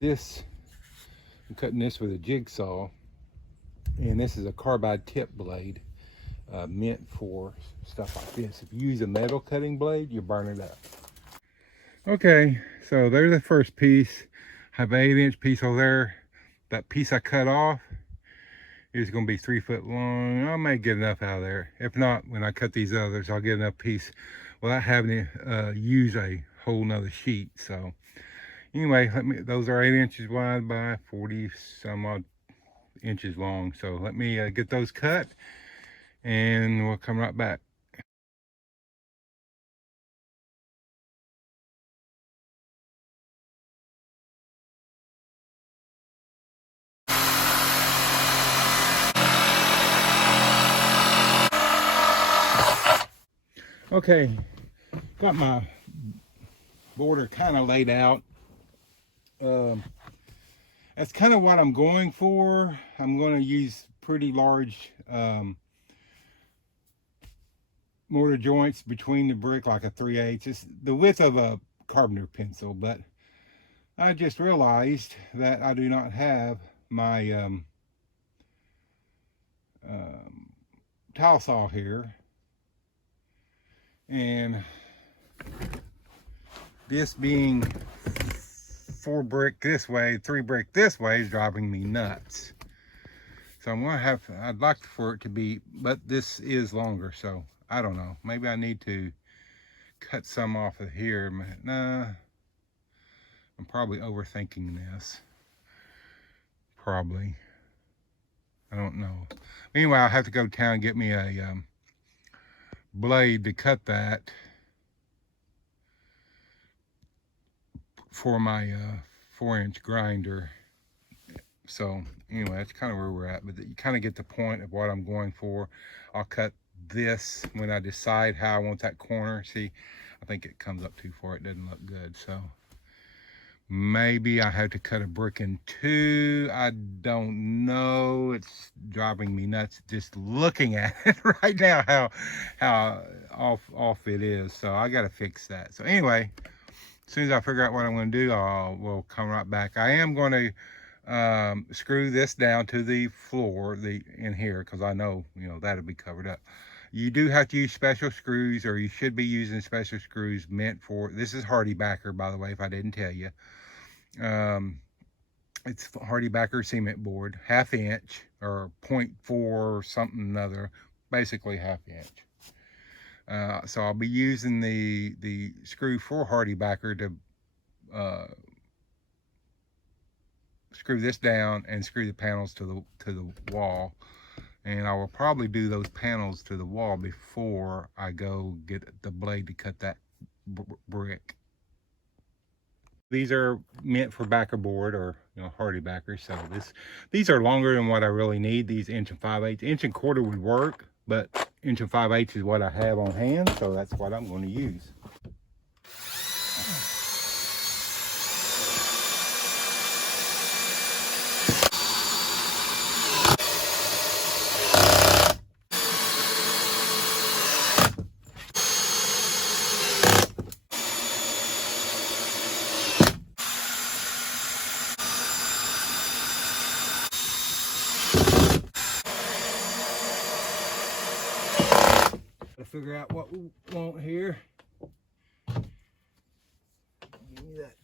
This, I'm cutting this with a jigsaw, and this is a carbide tip blade meant for stuff like this. If you use a metal cutting blade, you burn it up. Okay, so there's the first piece. I have an 8-inch piece over there. That piece I cut off is going to be 3 foot long. I may get enough out of there. If not, when I cut these others, I'll get enough piece without having to use a whole nother sheet. So anyway, those are 8 inches wide by 40 some odd inches long. So let me get those cut, and we'll come right back. Okay, got my border kind of laid out. That's kind of what I'm going for. I'm going to use pretty large mortar joints between the brick, like a 3/8. It's the width of a carpenter pencil, but I just realized that I do not have my tile saw here, and this being 4 brick this way, 3 brick this way is driving me nuts. So I'm gonna have, I'd like for it to be, but this is longer, so I don't know. Maybe I need to cut some off of here. Nah, I'm probably overthinking this. Probably. I don't know. Anyway, I'll have to go to town and get me a blade to cut that for my 4-inch grinder. So anyway, that's kind of where we're at, but you kind of get the point of what I'm going for. I'll cut this when I decide how I want that corner. See, I think it comes up too far. It doesn't look good. So maybe I have to cut a brick in 2. I don't know. It's driving me nuts just looking at it right now, how off it is. So I got to fix that. So anyway, as soon as I figure out what I'm going to do, we'll come right back. I am going to screw this down to the floor in here, because I know, you know, that'll be covered up. You do have to use special screws, or you should be using special screws meant for, this is Hardie Backer, by the way, if I didn't tell you. It's Hardie Backer cement board, 1/2 inch or 0.4 something another, basically 1/2 inch. So I'll be using the screw for Hardie Backer to screw this down and screw the panels to the wall. And I will probably do those panels to the wall before I go get the blade to cut that brick. These are meant for backer board, or, you know, Hardie Backer. So these are longer than what I really need. These 1 5/8, 1 1/4 would work, but 1 5/8 is what I have on hand, so that's what I'm going to use. Figure out what we want here. Give me that.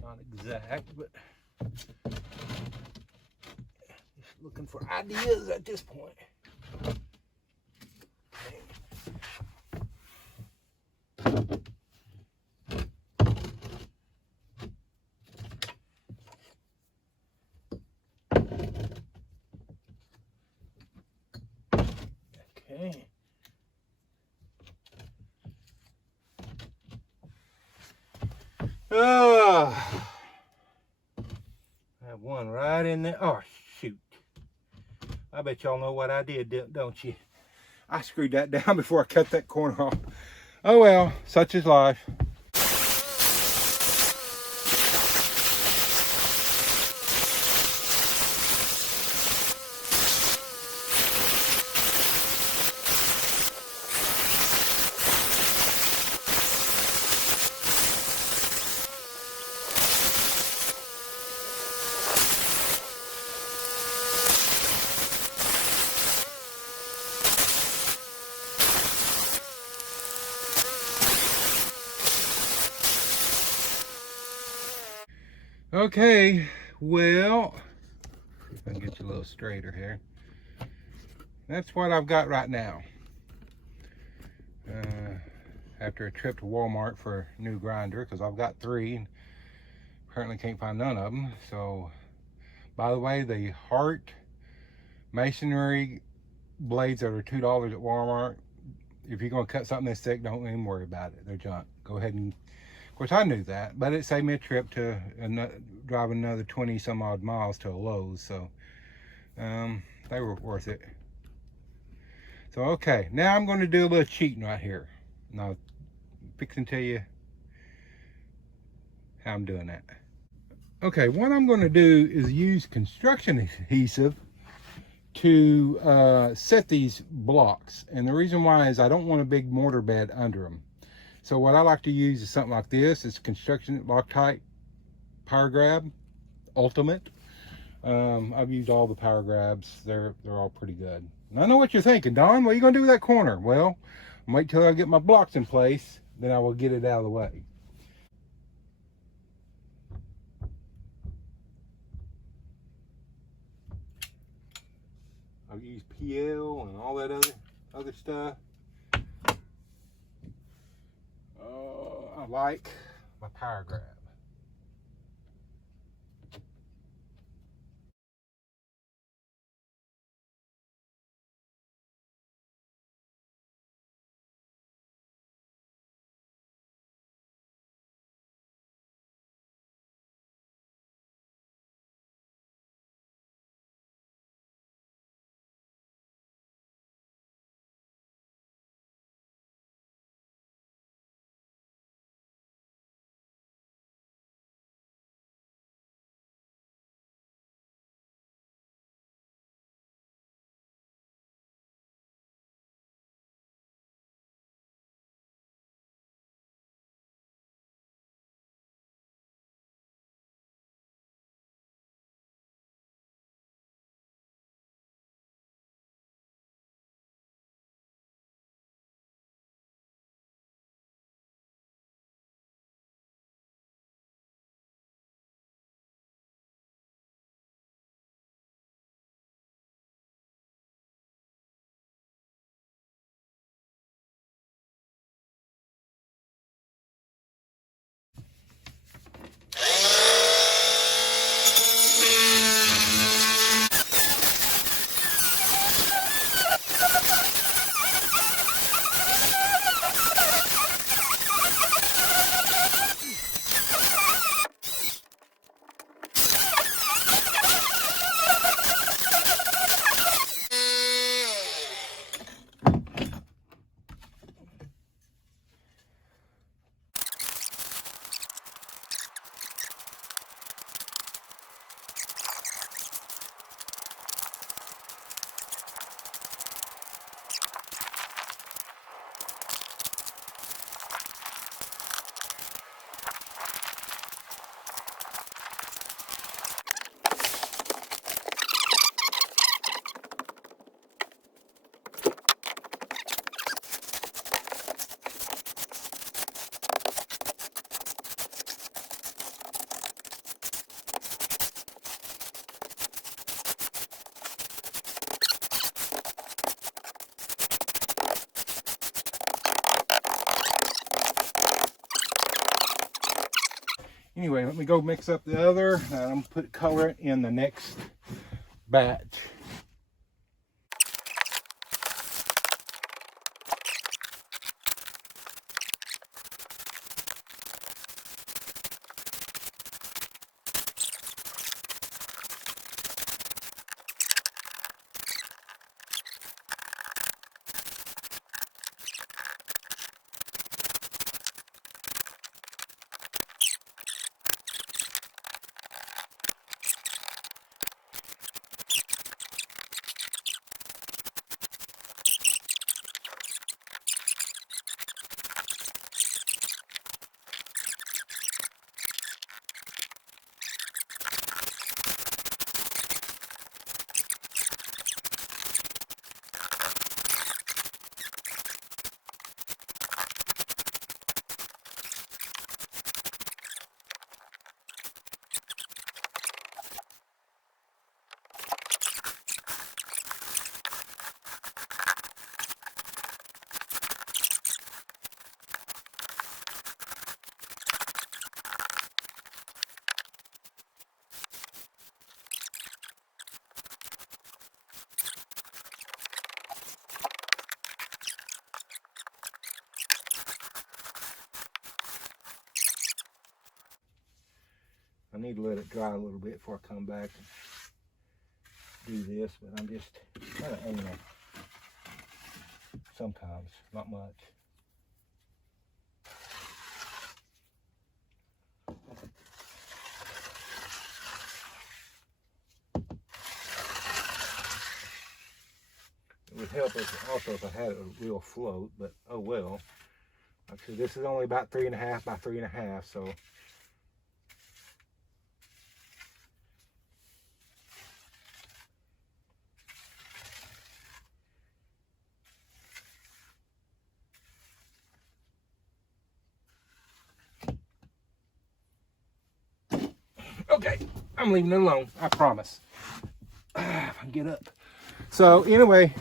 Not exact, but just looking for ideas at this point. Okay. I have one right in there. Oh, shoot. I bet y'all know what I did, don't you? I screwed that down before I cut that corner off. Oh well, such is life. Okay, well, see if I can get you a little straighter here. That's what I've got right now. After a trip to Walmart for a new grinder, because I've got 3 and apparently can't find none of them. So, by the way, the Hart masonry blades that are $2 at Walmart, if you're going to cut something this thick, don't even worry about it. They're junk. Go ahead and, of course, I knew that, but it saved me a trip to driving another 20 some odd miles to a Lowe's. So they were worth it. So, okay, now I'm going to do a little cheating right here. And I'll fix and tell you how I'm doing that. Okay, what I'm going to do is use construction adhesive to set these blocks. And the reason why is I don't want a big mortar bed under them. So what I like to use is something like this. It's construction Loctite Power Grab Ultimate. I've used all the Power Grabs. They're all pretty good. And I know what you're thinking, Don. What are you going to do with that corner? Well, wait till I get my blocks in place. Then I will get it out of the way. I've used PL and all that other stuff. I like my Power Grab. Anyway, let me go mix up the other. I'm going to put color in the next batch. I need to let it dry a little bit before I come back and do this, but I'm just kind of anal sometimes, not much. It would help us also if I had a real float, but oh well. Like I said, this is only about 3.5 by 3.5, so okay, I'm leaving it alone, I promise. If I can get up. So anyway,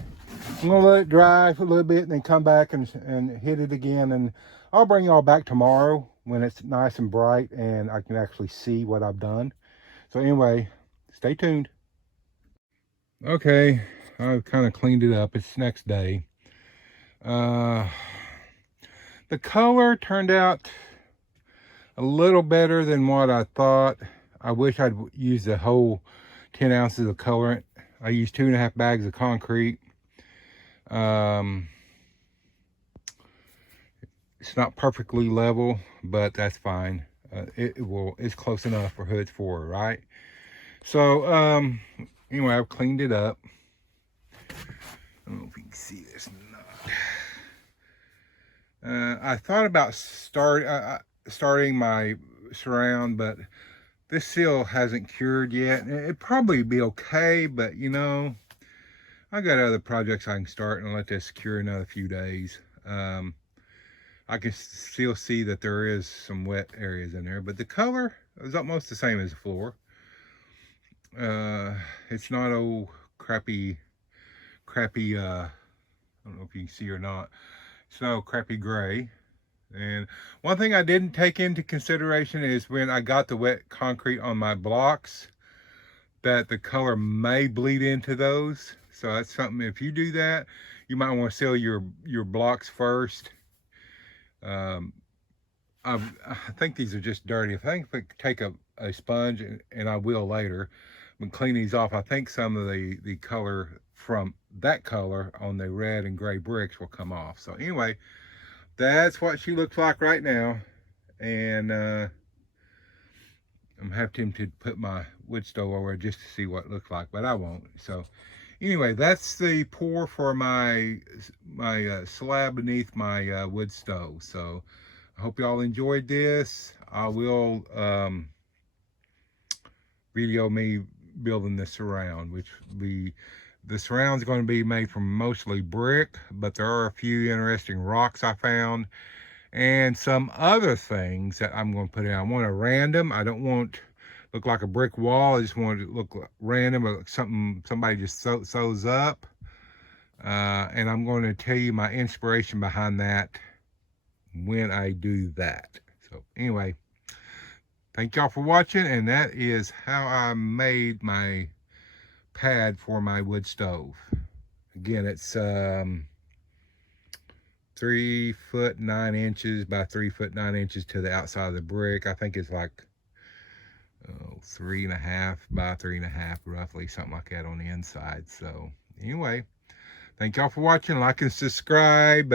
I'm gonna let it dry for a little bit and then come back and hit it again, and I'll bring y'all back tomorrow when it's nice and bright and I can actually see what I've done. So anyway, stay tuned. Okay, I've kind of cleaned it up. It's next day. The color turned out a little better than what I thought. I wish I'd used the whole 10 ounces of colorant. I used 2.5 bags of concrete. It's not perfectly level, but that's fine. It's close enough for who it's for, right? So anyway, I've cleaned it up. I don't know if you can see this or not. I thought about starting my surround, but this seal hasn't cured yet. It'd probably be okay, but you know, I got other projects I can start and let this cure another few days. I can still see that there is some wet areas in there, but the color is almost the same as the floor. It's not old crappy, I don't know if you can see or not. It's not crappy gray. And one thing I didn't take into consideration is when I got the wet concrete on my blocks, that the color may bleed into those. So that's something, if you do that, you might want to seal your blocks first. I think these are just dirty. I think if I take a sponge, and I will later, and clean these off, I think some of the color from that color on the red and gray bricks will come off. So anyway, that's what she looks like right now. And I'm half tempted to put my wood stove over just to see what it looks like, but I won't. So anyway, that's the pour for my slab beneath my wood stove. So I hope y'all enjoyed this. I will video me building the surround, which the surround's going to be made from mostly brick, but there are a few interesting rocks I found and some other things that I'm going to put in. I want a random. I don't want look like a brick wall. I just want it to look random, or something somebody just sews up. And I'm going to tell you my inspiration behind that when I do that. So anyway, thank y'all for watching, and that is how I made my pad for my wood stove. Again, it's 3 foot 9 inches by 3 foot 9 inches to the outside of the brick. I think it's like 3.5 by 3.5, roughly, something like that on the inside. So anyway, thank y'all for watching. Like and subscribe.